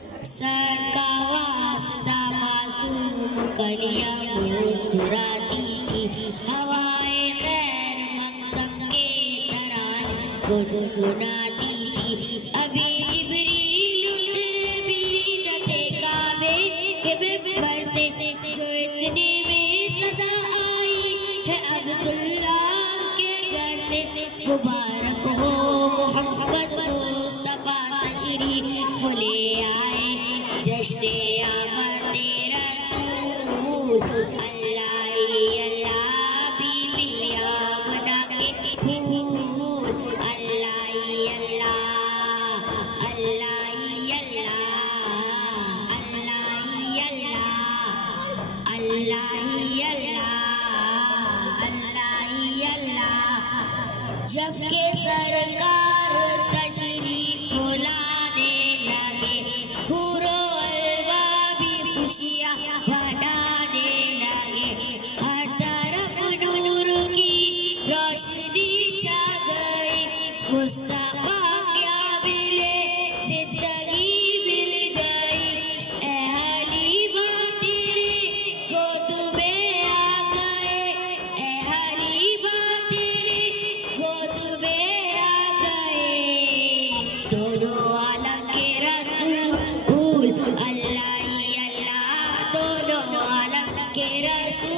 Sir का वास्ता मासूम कलियां मुस्कुराती थी, हवाए खैर मकदम के तराने गुनगुनाती थी। अभी जिब्रील उतरे बीनते काबे के मिंबर से, जो इतने में सदा आई है अब्दुल्ला के घर से। मुबारक हो मोहम्मद मुस्तफा तशरीफ ले आए, जश्न आमद रसूल। अल्लाह ही अल्लाह बीबी आमना के फूल, अल्लाह ही अल्लाह, अल्लाह ही अल्लाह, अल्लाह ही अल्लाह, अल्लाह ही अल्लाह, अल्लाह ही अल्लाह। जबकि सरकार तशरीफ लाने लगे, हुरो अलवा भी खुशियाँ बढ़ाने लगे। हर तरफ नूर की रोशनी छा गई, मुस्तफा क्या मिले जिंदगी मिल गई। ए हलीमा तेरे गोद में आ गए, ए हलीमा तेरे गोद में आ गए। दोनों आलम के रसूल, अल्लाह ही अल्लाह, दोनों आलम के रसूल।